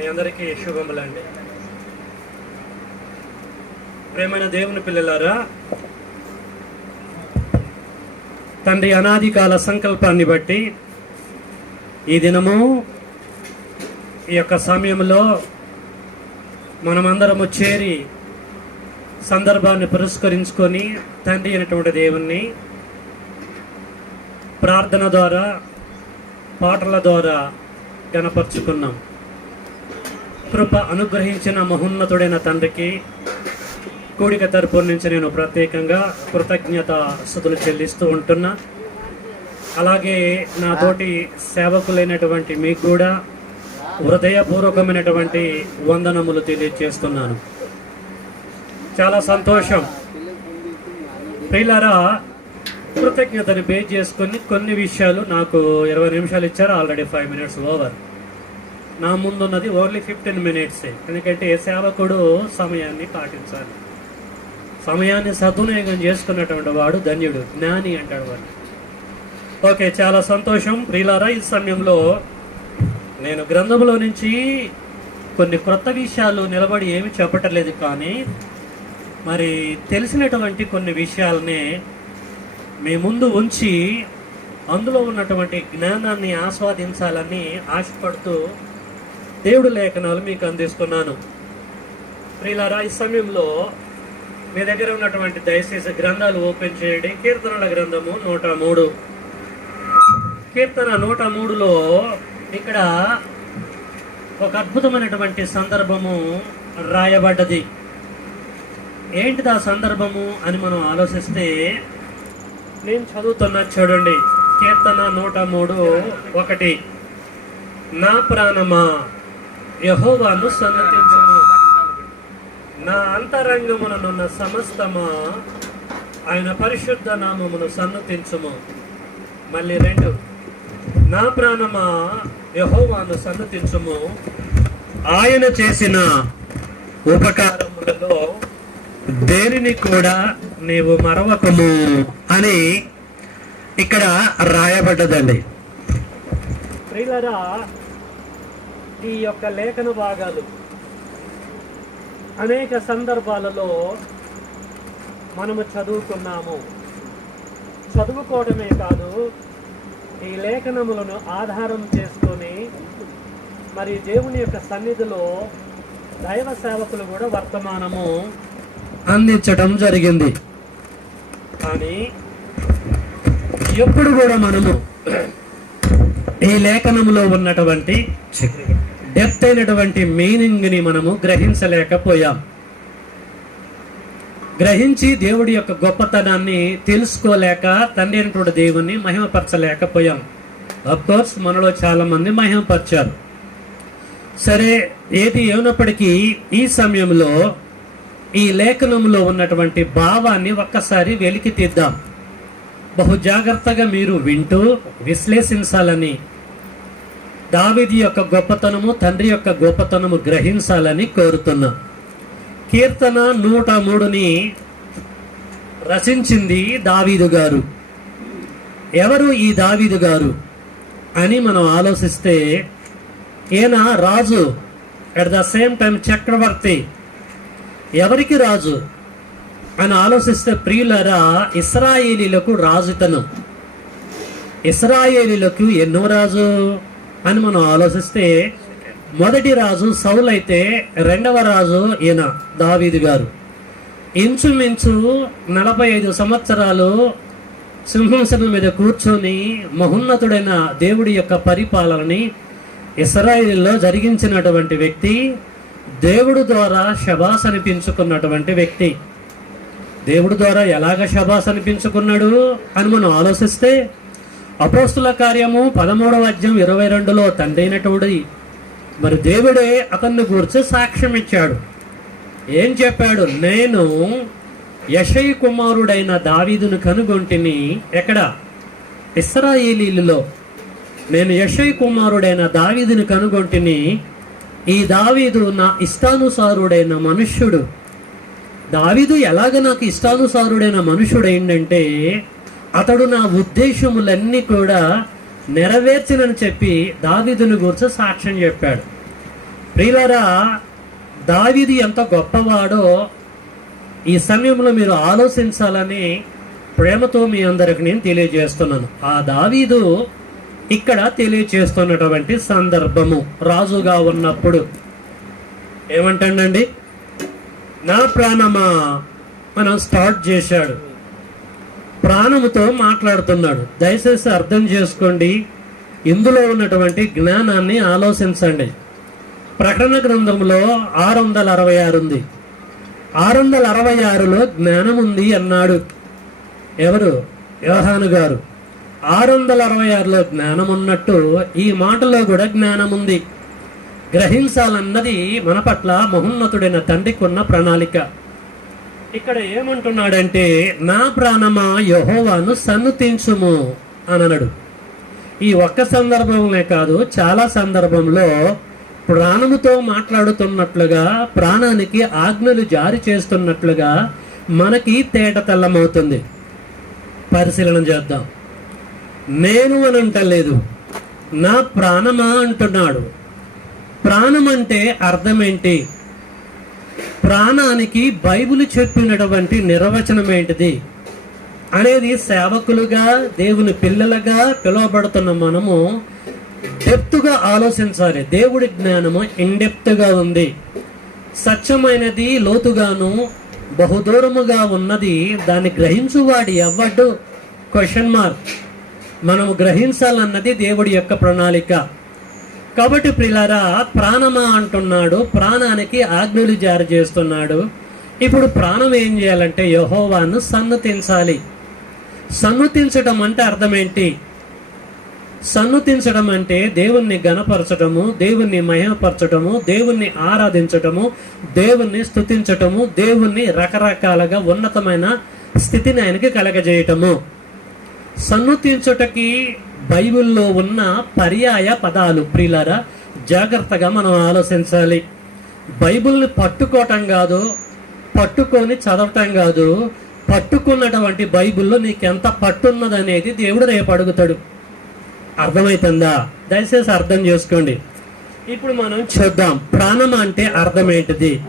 మీ అందరికీ శుభములండి. ప్రేమైన దేవుని పిల్లలారా తండ్రి అనాది కాల సంకల్పాన్ని బట్టి ఈ దినము ఈ యొక్క సమయంలో మనమందరము చేరి సందర్భాన్ని పురస్కరించుకొని తండ్రి అయినటువంటి దేవుణ్ణి ప్రార్థన ద్వారా పాటల ద్వారా గణపరుచుకున్నాం. కృప అనుగ్రహించిన మహోన్నతుడైన తండ్రికి కూడిక తరపు నుంచి నేను ప్రత్యేకంగా కృతజ్ఞత స్థుతులు చెల్లిస్తూ ఉంటున్నా. అలాగే నా తోటి సేవకులైనటువంటి మీకు కూడా హృదయపూర్వకమైనటువంటి వందనములు తెలియజేస్తున్నాను చాలా సంతోషం. ప్రియులారా కృతజ్ఞతని బేస్ చేసుకొని కొన్ని విషయాలు నాకు ఇరవై నిమిషాలు ఇచ్చారు? Already five minutes over. నా ముందున్నది ఓన్లీ ఫిఫ్టీన్ మినిట్స్ ఎందుకంటే సేవకుడు సమయాన్ని పాటించాలి. సమయాన్ని సద్వినియోగం చేసుకున్నటువంటి వాడు ధన్యుడు జ్ఞాని అంటాడు వాడు. ఓకే చాలా సంతోషం. ప్రియులారా ఈ సమయంలో నేను గ్రంథంలో నుంచి కొన్ని క్రొత్త విషయాలు నిలబడి ఏమి చెప్పటలేదు కానీ మరి తెలిసినటువంటి కొన్ని విషయాలనే మీ ముందు ఉంచి అందులో ఉన్నటువంటి జ్ఞానాన్ని ఆస్వాదించాలని ఆశపడుతూ దేవుడు లేఖనాలు మీకు అందిస్తున్నాను. ప్రియులారా ఈ సమయంలో మీ దగ్గర ఉన్నటువంటి దయచేసి గ్రంథాలు ఓపెన్ చేయండి. కీర్తనల గ్రంథము నూట మూడు. కీర్తన నూట మూడులో ఇక్కడ ఒక అద్భుతమైనటువంటి సందర్భము రాయబడ్డది. ఏంటిది ఆ సందర్భము అని మనం ఆలోచిస్తే నేను చదువుతున్నా చూడండి. కీర్తన నూట మూడు ఒకటి. నా ప్రాణమా? యహోవాను సన్నతించుము నా అంతరంగముననున్న సమస్తమా ఆయన పరిశుద్ధ నామమును సన్నతించుము మళ్ళీ రెండు. నా ప్రాణమా యహోవాను సన్నతించుము ఆయన చేసిన ఉపకారములలో దేనిని కూడా నీవు మరవకము అని ఇక్కడ రాయబడ్డదండి. ప్రియులరా ఈ యొక్క లేఖన భాగాలు అనేక సందర్భాలలో మనము చదువుకున్నాము. చదువుకోవడమే కాదు ఈ లేఖనములను ఆధారం చేసుకొని మరి దేవుని యొక్క సన్నిధిలో దైవ సేవకులు కూడా వర్తమానము అందించడం జరిగింది. కానీ ఎప్పుడు కూడా మనము ఈ లేఖనములో ఉన్నటువంటి డెప్త్ అయినటువంటి మీనింగ్ని మనము గ్రహించలేకపోయాం. గ్రహించి దేవుడి యొక్క గొప్పతనాన్ని తెలుసుకోలేక తండ్రి అయినటువంటి దేవుణ్ణి మహిమపరచలేకపోయాం. కోర్స్ మనలో చాలామంది మహిమపరిచారు. సరే ఏది ఏమైనప్పటికీ ఈ సమయంలో ఈ లేఖనంలో ఉన్నటువంటి భావాన్ని ఒక్కసారి వెలికి తీద్దాం. బహు జాగ్రత్తగా మీరు వింటూ విశ్లేషించాలని దావిది యొక్క గొప్పతనము తండ్రి యొక్క గొప్పతనము గ్రహించాలని కోరుతున్నా. కీర్తన నూట మూడుని రచించింది దావీదు గారు. ఎవరు ఈ దావీదు గారు అని మనం ఆలోచిస్తే ఈయన రాజు అట్ ద సేమ్ టైం చక్రవర్తి. ఎవరికి రాజు అని ఆలోచిస్తే ప్రియులరా ఇస్రాయేలీలకు రాజుతనం. ఇస్రాయేలీలకు ఎన్నో రాజు? అని మనం ఆలోచిస్తే మొదటి రాజు సౌల్ అయితే రెండవ రాజు ఈయన దావీదు గారు. ఇంచుమించు నలభై ఐదు సంవత్సరాలు సింహాసనం మీద కూర్చొని మహోన్నతుడైన దేవుడి యొక్క పరిపాలనని ఇస్రాయిల్లో జరిగించినటువంటి వ్యక్తి దేవుడు ద్వారా శబాస్ అనిపించుకున్నటువంటి వ్యక్తి. దేవుడు ద్వారా ఎలాగ శబాస్ అనిపించుకున్నాడు అని మనం ఆలోచిస్తే అపోస్తుల కార్యము పదమూడవ అధ్యాయం ఇరవై రెండులో తండ్రి మరి దేవుడే అతన్ని గురించి సాక్ష్యం ఇచ్చాడు. ఏం చెప్పాడు? నేను యశయ్ కుమారుడైన దావీదును కనుగొంటిని ఎక్కడ? ఇస్రాయేలీలలో. నేను యశయ్ కుమారుడైన దావీదును కనుగొంటిని ఈ దావీదు నా ఇష్టానుసారుడైన మనుష్యుడు. దావీదు ఎలాగ నాకు ఇష్టానుసారుడైన మనుషుడు ఏంటంటే అతడు నా ఉద్దేశములన్నీ కూడా నెరవేర్చినని చెప్పి దావీదుని గురించి సాక్ష్యం చెప్పాడు. ప్రియులరా దావీది ఎంత గొప్పవాడో ఈ సమయంలో మీరు ఆలోచించాలని ప్రేమతో మీ అందరికి నేను తెలియజేస్తున్నాను. ఆ దావీదు ఇక్కడ తెలియజేస్తున్నటువంటి సందర్భము రాజుగా ఉన్నప్పుడు ఏమంటాడండి? నా ప్రాణమా? మనం స్టార్ట్ చేశాడు. ప్రాణముతో మాట్లాడుతున్నాడు. దయచేసి అర్థం చేసుకోండి. ఇందులో ఉన్నటువంటి జ్ఞానాన్ని ఆలోచించండి. ప్రకటన గ్రంథంలో ఆరు వందల అరవై ఆరు ఉంది. ఆరు వందల అరవై ఆరులో జ్ఞానం ఉంది అన్నాడు. ఎవరు? యోహాను గారు. ఆరు వందల అరవై ఆరులో జ్ఞానం ఉన్నట్టు ఈ మాటలో కూడా జ్ఞానం ఉంది. గ్రహించాలన్నది మన పట్ల మహోన్నతుడైన తండ్రికి ఉన్న ప్రణాళిక. ఇక్కడ ఏమంటున్నాడంటే నా ప్రాణమా యహోవాను సన్నుతించుము అని అన్నాడు. ఈ ఒక్క సందర్భంలో కాదు చాలా సందర్భంలో ప్రాణముతో మాట్లాడుతున్నట్లుగా ప్రాణానికి ఆజ్ఞలు జారీ చేస్తున్నట్లుగా మనకి తేట తెల్లమవుతుంది. పరిశీలన చేద్దాం. నేను అని అంటలేదు నా ప్రాణమా అంటున్నాడు. ప్రాణం అంటే అర్థమేంటి? ప్రాణానికి బైబిల్ చెప్పినటువంటి నిర్వచనం ఏంటిది అనేది సేవకులుగా దేవుని పిల్లలుగా పిలువబడుతున్న మనము డెప్త్గా ఆలోచించాలి. దేవుడి జ్ఞానము ఇండెప్త్గా ఉంది. సత్యమైనది లోతుగాను బహుదూరముగా ఉన్నది. దాన్ని గ్రహించువాడు ఎవ్వడు? క్వశ్చన్ మార్క్ మనము గ్రహించాలన్నది దేవుడి యొక్క ప్రణాళిక. కాబట్టి ప్రిలారా ప్రాణమా అంటున్నాడు. ప్రాణానికి ఆజ్ఞలు జారీ చేస్తున్నాడు. ఇప్పుడు ప్రాణం ఏం చేయాలంటే యహోవాను సన్నతించాలి. సన్నతించడం అంటే అర్థం ఏంటి సన్నుతించడం అంటే దేవుణ్ణి గణపరచడము దేవుణ్ణి మహిమపరచటము దేవుణ్ణి ఆరాధించటము దేవుణ్ణి స్తుతించటము దేవుణ్ణి రకరకాలుగా ఉన్నతమైన స్థితిని ఆయనకి కలగజేయటము. సన్నుతించుటకి బైబిల్లో ఉన్న పర్యాయ పదాలు. ప్రియులారా జాగ్రత్తగా మనం ఆలోచించాలి. బైబిల్ని పట్టుకోవటం కాదు పట్టుకొని చదవటం కాదు. పట్టుకున్నటువంటి బైబిల్లో నీకెంత పట్టున్నదనేది దేవుడు రేపు అడుగుతాడు. అర్థమవుతుందా దయచేసి అర్థం చేసుకోండి. ఇప్పుడు మనం చూద్దాం. ప్రాణం అంటే అర్థం ఏంటిది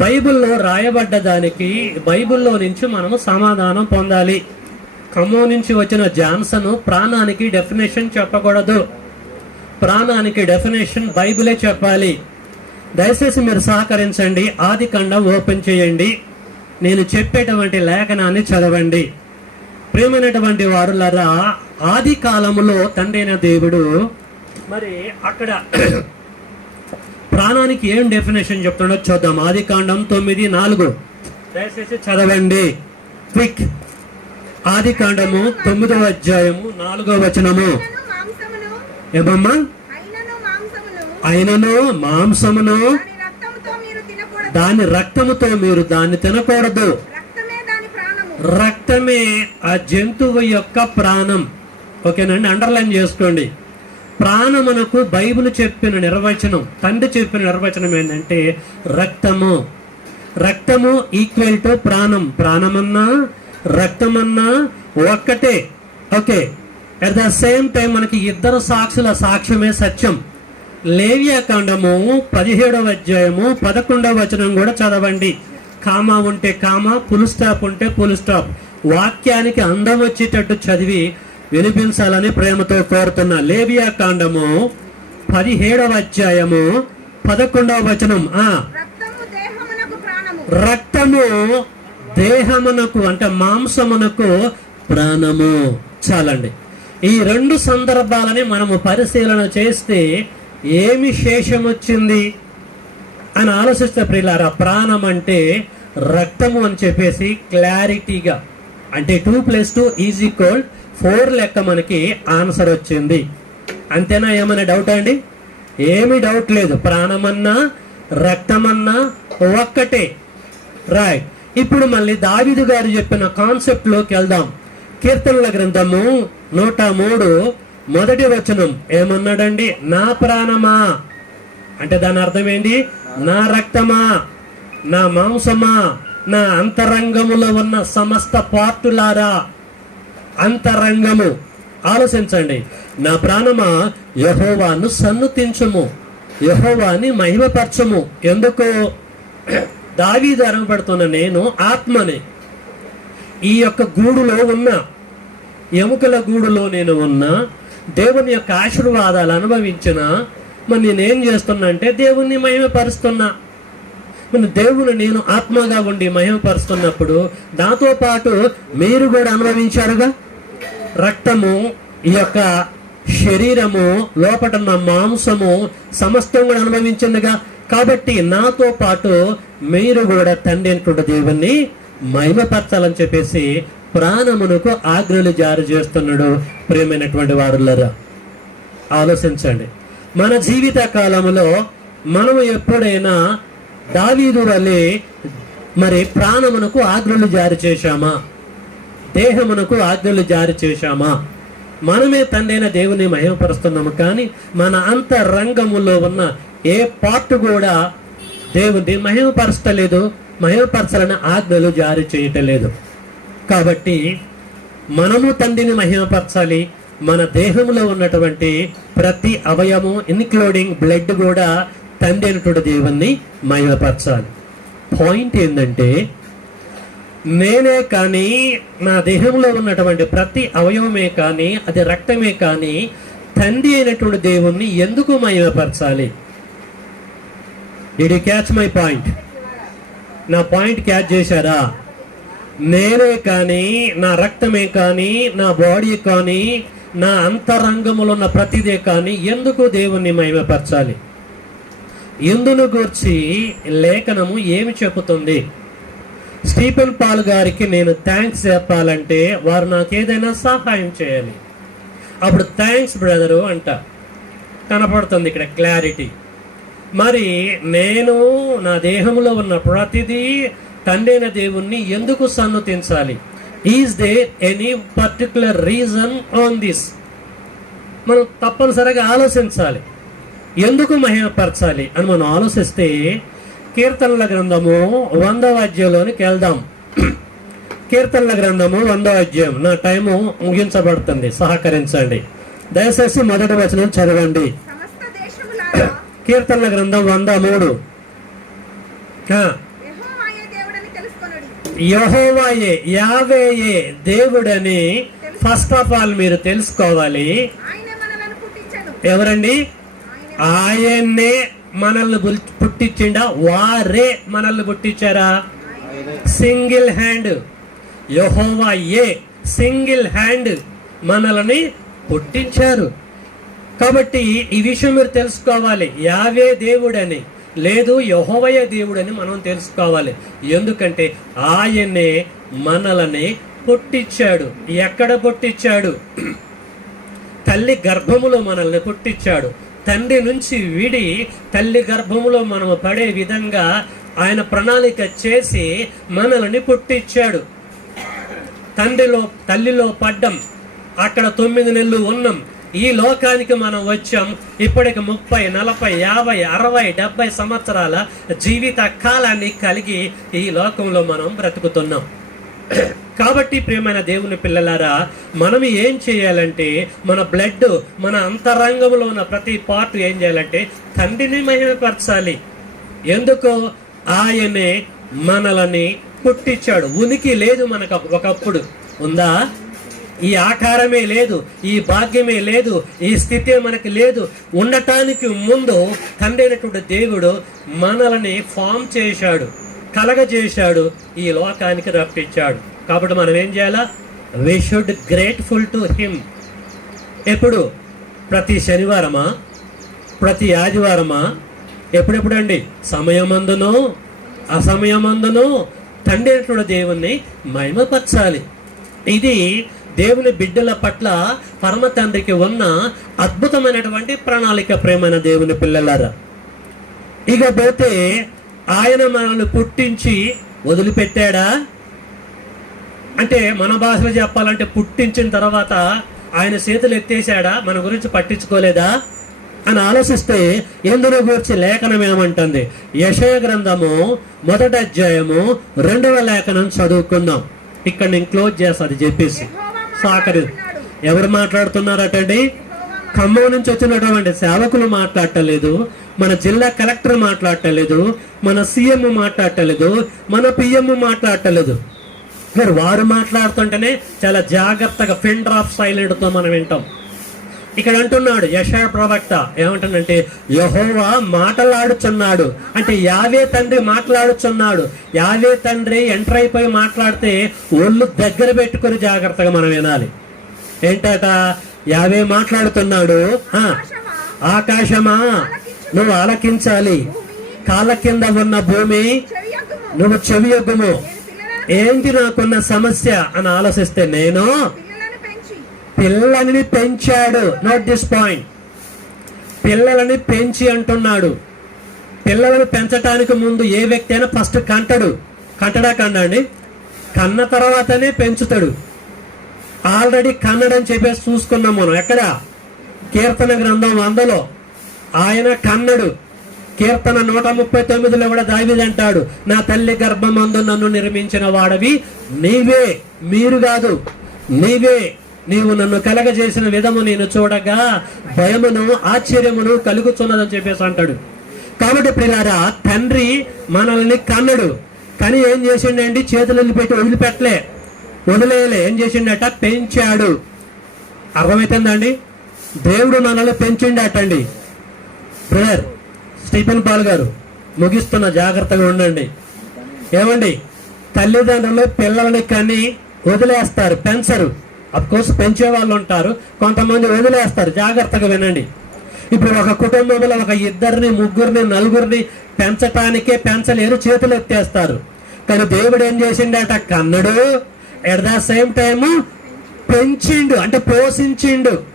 బైబిల్లో రాయబడ్డ దానికి బైబిల్లో నుంచి మనము సమాధానం పొందాలి. ఖమ్మం నుంచి వచ్చిన జాన్సన్ ప్రాణానికి డెఫినేషన్ చెప్పకూడదు. ప్రాణానికి డెఫినేషన్ బైబిలే చెప్పాలి. దయచేసి మీరు సహకరించండి. ఆది ఖండం ఓపెన్ చేయండి. నేను చెప్పేటువంటి లేఖనాన్ని చదవండి. ప్రియమైనటువంటి వారులరా ఆది కాలంలో తండ్రైన దేవుడు మరి అక్కడ ప్రాణానికి ఏం డెఫినేషన్ చెప్తుండో చూద్దాం. ఆది కాండం తొమ్మిది నాలుగు. దయచేసి చదవండి. క్విక్. ఆది కాండము తొమ్మిదవ అధ్యాయము నాలుగవ వచనము. ఏమమ్మా? అయినను మాంసమును. దాని రక్తముతో మీరు దాన్ని తినకూడదు. రక్తమే ఆ జంతువు యొక్క ప్రాణం. ఓకేనండి అండర్లైన్ చేసుకోండి. ప్రాణమునకు బైబిల్ చెప్పిన నిర్వచనం తండ్రి చెప్పిన నిర్వచనం ఏంటంటే రక్తము. రక్తము ఈక్వల్ టు ప్రాణం. ప్రాణమన్నా రక్తమన్నా ఒక్కటే. Okay. At the same time మనకి ఇద్దరు సాక్షుల సాక్ష్యమే సత్యం. లేవియా కాండము పదిహేడవ అధ్యాయము పదకొండవ వచనం కూడా చదవండి. కామా ఉంటే కామా పులు స్టాప్ ఉంటే పులు స్టాప్. వాక్యానికి అందం వచ్చేటట్టు చదివి వినిపించాలని ప్రేమతో కోరుతున్నా లేవియా కాండము పదిహేడవ అధ్యాయము పదకొండవ వచనం. ఆ. రక్తము దేహమునకు అంటే మాంసమునకు ప్రాణము. చాలండి. ఈ రెండు సందర్భాలని మనము పరిశీలన చేస్తే ఏమి శేషం వచ్చింది అని ఆలోచిస్తే ప్రియులారా ప్రాణం అంటే రక్తము అని చెప్పేసి క్లారిటీగా అంటే two plus two is equal four లెక్క మనకి ఆన్సర్ వచ్చింది. అంతేనా? ఏమైనా డౌట్ అండి? ఏమి డౌట్ లేదు. ప్రాణమన్నా రక్తమన్నా ఒక్కటే. రైట్. ఇప్పుడు మళ్ళీ దావిదు గారు చెప్పిన కాన్సెప్ట్లోకి వెళ్దాం. కీర్తనల గ్రంథము నూట మూడు మొదటి వచనం. ఏమన్నాడండి? నా ప్రాణమా? అంటే దాని అర్థం ఏంటి? నా రక్తమా? నా మాంసమా? నా అంతరంగములో ఉన్న సమస్త పార్టులారా? అంతరంగము. ఆలోచించండి. నా ప్రాణమా? యహోవాను సన్నుతించుము. యహోవాని మహిమపరచము. ఎందుకు? దావీదు అరవబడుతున్న నేను ఆత్మని. ఈ యొక్క గూడులో ఉన్నా ఎముకల గూడులో నేను ఉన్నా దేవుని యొక్క ఆశీర్వాదాలు అనుభవించిన మరి నేనేం చేస్తున్నా అంటే దేవుణ్ణి మహిమపరుస్తున్నా. మన దేవుని నేను ఆత్మగా ఉండి మహిమపరుస్తున్నప్పుడు దాంతో పాటు మీరు కూడా అనుభవించారుగా? రక్తము ఈ యొక్క శరీరము లోపటన్న మాంసము సమస్తం కూడా అనుభవించిందిగా? కాబట్టి నాతో పాటు మీరు కూడా తండ్రి అనుకుంటే దేవుణ్ణి మహిమపరచాలని చెప్పేసి ప్రాణమునకు ఆజ్ఞలు జారీ చేస్తున్నాడు ప్రేమైనటువంటి వారులరా. ఆలోచించండి. మన జీవిత కాలంలో మనం ఎప్పుడైనా దావీదు వలె మరి ప్రాణమునకు ఆజ్ఞలు జారీ చేశామా? దేహమునకు ఆజ్ఞలు జారీ చేశామా? మనమే తండ్రైన దేవుని మహిమపరుస్తున్నాము కానీ మన అంతరంగములో ఉన్న ఏ పార్ట్ కూడా దేవుని మహిమపరచలేదు మహిమపరచాలని ఆజ్ఞలు జారీ చేయటలేదు. కాబట్టి మనము తండ్రిని మహిమపరచాలి మన దేహంలో ఉన్నటువంటి ప్రతి అవయము ఇన్క్లూడింగ్ బ్లడ్ కూడా తండ్రి అయినటువంటి దేవుణ్ణి మహిమపరచాలి. పాయింట్ ఏంటంటే నేనే కానీ నా దేహంలో ఉన్నటువంటి ప్రతి అవయవమే కానీ అది రక్తమే కానీ తండ్రి అయినటువంటి దేవుణ్ణి ఎందుకు మహిమపరచాలి? డిడ్ క్యాచ్ మై పాయింట్ నా పాయింట్ క్యాచ్ చేశారా? నేనే కానీ నా రక్తమే కానీ నా బాడీ కానీ నా అంతరంగములో ఉన్న ప్రతిదే కానీ ఎందుకు దేవుణ్ణి మహిమపరచాలి? ఎందును గూర్చి లేఖనము ఏమి చెబుతుంది? స్టీఫెన్ పాల్ గారికి నేను థ్యాంక్స్ చెప్పాలంటే వారు నాకు ఏదైనా సహాయం చేయాలి. అప్పుడు థ్యాంక్స్ బ్రదరు అంట. కనపడుతుంది ఇక్కడ క్లారిటీ. మరి నేను నా దేహంలో ఉన్న ప్రతిదీ తండ్రైన దేవుణ్ణి ఎందుకు సన్నుతించాలి? Is there any particular reason on this మనం తప్పనిసరిగా ఆలోచించాలి. ఎందుకు మహిమపరచాలి అని మనం ఆలోచిస్తే కీర్తనల గ్రంథము వందవ అధ్యాయంలోనికి వెళ్దాం. కీర్తనల గ్రంథము వందవ అధ్యాయం. నా టైము ముగించబడుతుంది. సహకరించండి. దయచేసి మొదటి వచనం చదవండి. కీర్తనల గ్రంథం వంద మూడు. యెహోవాయే యావేయే దేవుడని ఫస్ట్ ఆఫ్ ఆల్ మీరు తెలుసుకోవాలి. ఎవరండి? ఆయన ఆయన్నే మనల్ని పుట్టించిండా? వారే మనల్ని పుట్టించారా? Single hand. యహోవా ఏ సింగిల్ హ్యాండ్ మనల్ని పుట్టించారు. కాబట్టి ఈ విషయం మీరు తెలుసుకోవాలి. యావే దేవుడని. లేదు యహోవయ దేవుడని మనం తెలుసుకోవాలి. ఎందుకంటే ఆయనే మనల్ని పుట్టించాడు. ఎక్కడ పుట్టించాడు? తల్లి గర్భములో మనల్ని పుట్టించాడు. తండ్రి నుంచి విడి తల్లి గర్భంలో మనము పడే విధంగా ఆయన ప్రణాళిక చేసి మనల్ని పుట్టించాడు. తండ్రిలో తల్లిలో పడ్డం అక్కడ తొమ్మిది నెలలు ఉన్నాం. ఈ లోకానికి మనం వచ్చాం. ఇప్పటికి ముప్పై నలభై యాభై అరవై డెబ్బై సంవత్సరాల జీవిత కాలాన్ని కలిగి ఈ లోకంలో మనం బ్రతుకుతున్నాం. కాబట్టి ప్రియమైన దేవుని పిల్లలారా మనం ఏం చేయాలంటే మన బ్లడ్ మన అంతరంగంలో ఉన్న ప్రతి పార్ట్ ఏం చేయాలంటే తండ్రిని మహిమపరచాలి. ఎందుకు? ఆయనే మనలని పుట్టించాడు. ఉనికి లేదు మనకు ఒకప్పుడు. ఉందా? ఈ ఆకారమే లేదు ఈ భాగ్యమే లేదు ఈ స్థితే మనకి లేదు. ఉండటానికి ముందు తండ్రి అయినటువంటి దేవుడు మనల్ని ఫామ్ చేశాడు. కలగజేశాడు ఈ లోకానికి రప్పించాడు. కాబట్టి మనం ఏం చేయాలా? We should grateful to him ఎప్పుడు? ప్రతి శనివారమా? ప్రతి ఆదివారమా? ఎప్పుడెప్పుడండి? సమయమందును అసమయమందును. తండ్రి అయినటువంటి దేవుణ్ణి మహిమపరచాలి. ఇది దేవుని బిడ్డల పట్ల పరమ తండ్రికి ఉన్న అద్భుతమైనటువంటి ప్రణాళిక ప్రేమైన దేవుని పిల్లలారా. ఇకపోతే ఆయన మనల్ని పుట్టించి వదిలిపెట్టాడా? అంటే మన భాషలో చెప్పాలంటే పుట్టించిన తర్వాత ఆయన చేతులు ఎత్తేసాడా మన గురించి పట్టించుకోలేదా? అని ఆలోచిస్తే ఎందులో గురించి లేఖనం ఏమంటుంది? యశయ గ్రంథము మొదటి అధ్యాయము రెండవ లేఖనం చదువుకుందాం. ఇక్కడ నేను క్లోజ్ చేస్తాను చెప్పేసి. సాకరి ఎవరు మాట్లాడుతున్నారటండి? ఖమ్మం నుంచి వచ్చినటువంటి సేవకులు మాట్లాడటలేదు మన జిల్లా కలెక్టర్ మాట్లాడటలేదు మన సీఎం మాట్లాడటలేదు మన పిఎం మాట్లాడటలేదు. మరి వారు మాట్లాడుతుంటేనే చాలా జాగ్రత్తగా ఫెండర్ ఆఫ్ సైలెంట్తో మనం వింటాం. ఇక్కడ అంటున్నాడు యశా ప్రవక్త ఏమంటానంటే యహోవా మాట్లాడుచున్నాడు. అంటే యావే తండ్రి మాట్లాడుచున్నాడు. యావే తండ్రి ఎంటర్ అయిపోయి మాట్లాడితే ఒళ్ళు దగ్గర పెట్టుకొని జాగ్రత్తగా మనం వినాలి. ఏంటట? యావే మాట్లాడుతున్నాడు? ఆకాశమా? నువ్వు ఆలకించాలి. కాళ్ళ కింద ఉన్న భూమి నువ్వు చెవియొగ్గుము ఏంటి నాకున్న సమస్య అని ఆలోచిస్తే నేను పిల్లలని పిల్లల్ని పెంచాడు. నోట్ దిస్ పాయింట్ పిల్లలని పెంచి అంటున్నాడు. పిల్లలను పెంచటానికి ముందు ఏ వ్యక్తి అయినా ఫస్ట్ కంటడు. కంటడా కండండి కన్న తర్వాతనే పెంచుతాడు. ఆల్రెడీ కన్నడని చెప్పేసి చూసుకున్నాం మనం. ఎక్కడ? కీర్తన గ్రంథం అందులో. ఆయన కన్నడు. కీర్తన నూట ముప్పై తొమ్మిదిలో కూడా దావిది అంటాడు నా తల్లి గర్భమందు నన్ను నిర్మించిన వాడవి నీవే మీరు కాదు. నీవే నీవు నన్ను కలగజేసిన విధము నేను చూడగా భయమును ఆశ్చర్యమును కలుగుతున్నదని చెప్పేసి అంటాడు. కాబట్టి ప్రియారా తండ్రి మనల్ని కన్నడు. కానీ ఏం చేసిండండి? చేతులు పెట్టి వదిలిపెట్టలే. వదిలేయలే. ఏం చేసిండట? పెంచాడు. అర్థమవుతుందండి దేవుడు మనల్ని పెంచిండటండి. ప్రేయర్ స్టీఫెన్ పాల్ గారు ముగిస్తున్న జాగ్రత్తగా ఉండండి. ఏమండి? తల్లిదండ్రులు పిల్లల్ని కని వదిలేస్తారు పెంచరు. కోర్స్ పెంచే వాళ్ళు ఉంటారు కొంతమంది వదిలేస్తారు. జాగ్రత్తగా వినండి. ఇప్పుడు ఒక కుటుంబంలో ఒక ఇద్దరిని ముగ్గురిని నలుగురిని పెంచటానికే పెంచలేరు చేతులు ఎత్తేస్తారు. కానీ దేవుడు ఏం చేసిండట? కన్నడు. ఎట్ ద సేమ్ టైము పెంచిండు అంటే పోషించిండు.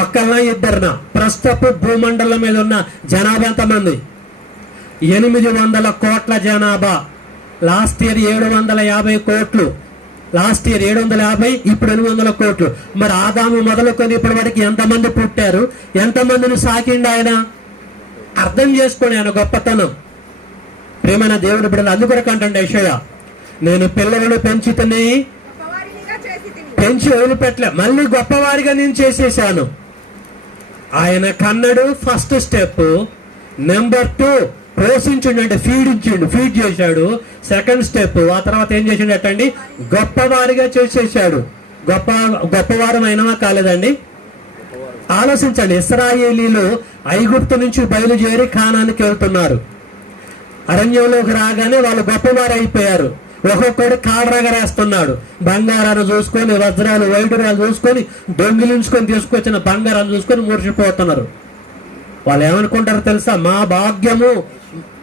ఒక్కళ్ళ ఇద్దరిన ప్రస్తుతపు భూమండలం మీద ఉన్న జనాభా ఎంతమంది? ఎనిమిది వందల కోట్ల జనాభా. లాస్ట్ ఇయర్ ఏడు వందల యాభై కోట్లు. లాస్ట్ ఇయర్ ఏడు వందల యాభై ఇప్పుడు ఎనిమిది వందల కోట్లు. మరి ఆదాము మొదలుకొని ఇప్పటి వరకు ఎంతమంది పుట్టారు? ఎంతమందిని సాకిండు ఆయన? అర్థం చేసుకోండి ఆయన గొప్పతనం. ప్రేమైన దేవుడు బిడ్డలు అందుకొరకు అంటే యశయ నేను పిల్లలను పెంచుతని పెంచి వదిలిపెట్టలే. మళ్ళీ గొప్పవారిగా నేను చేసేసాను. ఆయన కన్నడు ఫస్ట్ స్టెప్ నెంబర్ టూ పోషించుండు అంటే ఫీడ్ ఇచ్చిండు ఫీడ్ చేశాడు. సెకండ్ స్టెప్ ఆ తర్వాత ఏం చేసిండు అట్టండి? గొప్పవారిగా చేసేసాడు గొప్ప గొప్పవారం అయినవా కాలేదండి? ఆలోచించండి ఇస్రాయేలీలు ఐగుప్తు నుంచి బయలుదేరి ఖానానికి వెళ్తున్నారు. అరణ్యంలోకి రాగానే వాళ్ళు గొప్పవారు అయిపోయారు ఒక్కొక్కడు కాడరగరేస్తున్నాడు బంగారాన్ని చూసుకొని వజ్రాలు వైడురాలు చూసుకొని దొంగిలించుకొని తీసుకొచ్చిన బంగారాన్ని చూసుకొని మురిసిపోతున్నారు. వాళ్ళు ఏమనుకుంటారు తెలుసా? మా భాగ్యము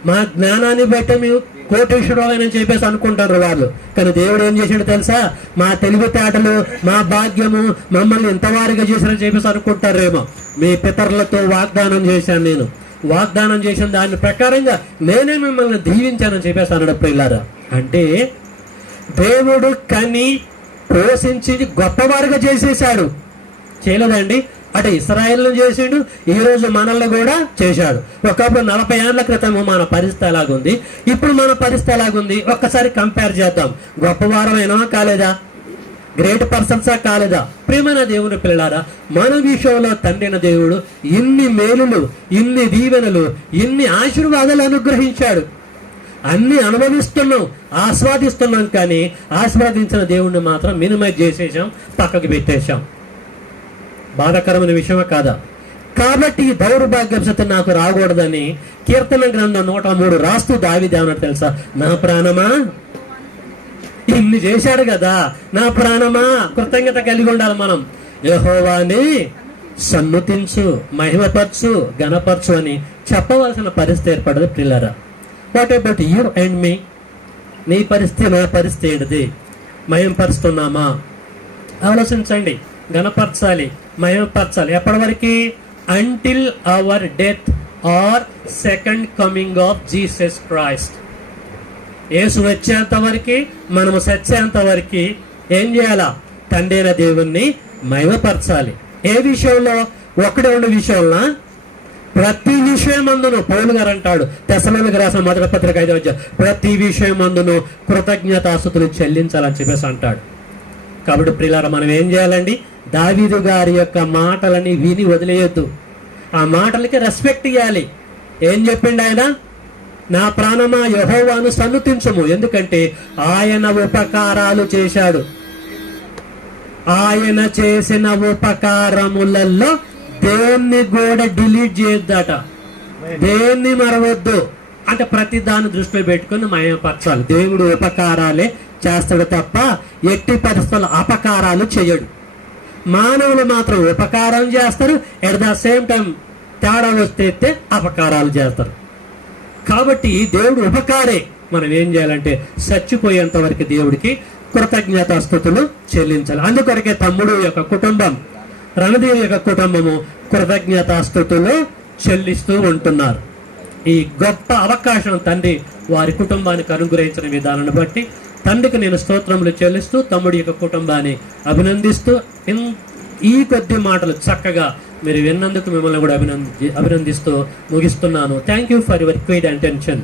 మా జ్ఞానాన్ని బట్టి మేము కోటేశ్వరం చెప్పేసి అనుకుంటారు వాళ్ళు. కానీ దేవుడు ఏం చేసాడు తెలుసా? మా తెలివితేటలు మా భాగ్యము మమ్మల్ని ఇంతవారిగా చేశారని చెప్పేసి అనుకుంటారేమో. మీ పితరులతో వాగ్దానం చేశాను నేను. వాగ్దానం చేసిన దాని ప్రకారంగా నేనే మిమ్మల్ని దీవించానని చెప్పేసి అన్నాడు పిల్లారా అంటే దేవుడు కని పోషించి గొప్పవారుగా చేసేసాడు చేయలేదండి. అటు ఇస్రాయల్ని చేసిండు ఈ రోజు మనల్ని కూడా చేశాడు. ఒకప్పుడు నలభై ఏళ్ళ క్రితం మన పరిస్థితి ఎలాగుంది? ఇప్పుడు మన పరిస్థితి ఎలాగుంది? ఒక్కసారి కంపేర్ చేద్దాం. గొప్పవారమైనా కాలేదా? గ్రేట్ పర్సన్సా కాలేదా ప్రేమైన దేవుని పిల్లలారా మన విషయంలో తండ్రిన దేవుడు ఇన్ని మేలులు ఇన్ని దీవెనలు ఇన్ని ఆశీర్వాదాలు అనుగ్రహించాడు. అన్ని అనుభవిస్తున్నాం ఆస్వాదిస్తున్నాం కానీ ఆస్వాదించిన దేవుణ్ణి మాత్రం మినిమైజ్ చేసేసాం పక్కకి పెట్టేశాం. బాధాకరమైన విషయమే కాదా? కాబట్టి ఈ దౌర్భాగ్యం నాకు రాకూడదని కీర్తన గ్రంథం నూట మూడు రాస్తూ దావిదేమన్నాడు తెలుసా? నా ప్రాణమా? ఇన్ని చేశాడు కదా నా ప్రాణమా? కృతజ్ఞత కలిగి ఉండాలి మనం. యహోవాని సన్నుతించు మహిమపరచు గణపరచు అని చెప్పవలసిన పరిస్థితి ఏర్పడదు పిల్లరా what about you and me నీ పరిస్థితి నా పరిస్థితి ఏంటిది? మయంపరుస్తున్నామా ఆలోచించండి. గణపరచాలి మయంపరచాలి ఎప్పటి వరకు? Until our death or second coming of Jesus Christ యేసు వచ్చేంత వరకు మనము సచ్చేంత వరకు ఏం చేయాలా? తండ్రైన దేవుణ్ణి మహిమపరచాలి. ఏ విషయంలో? ఒకటి ఉండే విషయంలో ప్రతి విషయం అందును. పౌలు గారు అంటాడు తెసలోనికి రాసిన మొదటి పత్రిక ఐదు వచ్చా ప్రతి విషయం అందును కృతజ్ఞతాస్తుతులు చెల్లించాలని చెప్పేసి అంటాడు. కాబట్టి ప్రిలార మనం ఏం చేయాలండి? దావీదు గారి యొక్క మాటలని విని వదిలేయొద్దు. ఆ మాటలకి రెస్పెక్ట్ ఇవ్వాలి ఏం చెప్పిండు ఆయన? నా ప్రాణమా యహోవాను సన్నుతించము. ఎందుకంటే ఆయన ఉపకారాలు చేశాడు. ఆయన చేసిన ఉపకారములలో దేన్ని కూడా డిలీట్ చేయొద్దట. దేన్ని మరవద్దు. అంటే ప్రతి దాన్ని దృష్టిలో పెట్టుకుని మయపరచాలి దేవుడు ఉపకారాలే చేస్తాడు తప్ప ఎట్టి పరిస్థితుల అపకారాలు చేయడు. మానవులు మాత్రం ఉపకారం చేస్తారు. ఎట్ ద సేమ్ టైం తేడా వస్తే అపకారాలు చేస్తారు. కాబట్టి దేవుడు ఉపకారే. మనం ఏం చేయాలంటే చచ్చిపోయేంత వరకు దేవుడికి కృతజ్ఞతాస్థుతులు చెల్లించాలి. అందుకొరకే తమ్ముడు యొక్క కుటుంబం రణదేవి యొక్క కుటుంబము కృతజ్ఞతాస్థుతులు చెల్లిస్తూ ఉంటున్నారు. ఈ గొప్ప అవకాశం తండ్రి వారి కుటుంబానికి అనుగ్రహించిన విధానాన్ని బట్టి తండ్రికి నేను స్తోత్రములు చెల్లిస్తూ తమ్ముడి యొక్క కుటుంబాన్ని అభినందిస్తూ ఇన్- ఈ కొద్ది మాటలు చక్కగా మీరు విన్నందుకు మిమ్మల్ని కూడా అభినంది అభినందిస్తూ ముగిస్తున్నాను. Thank you for your attention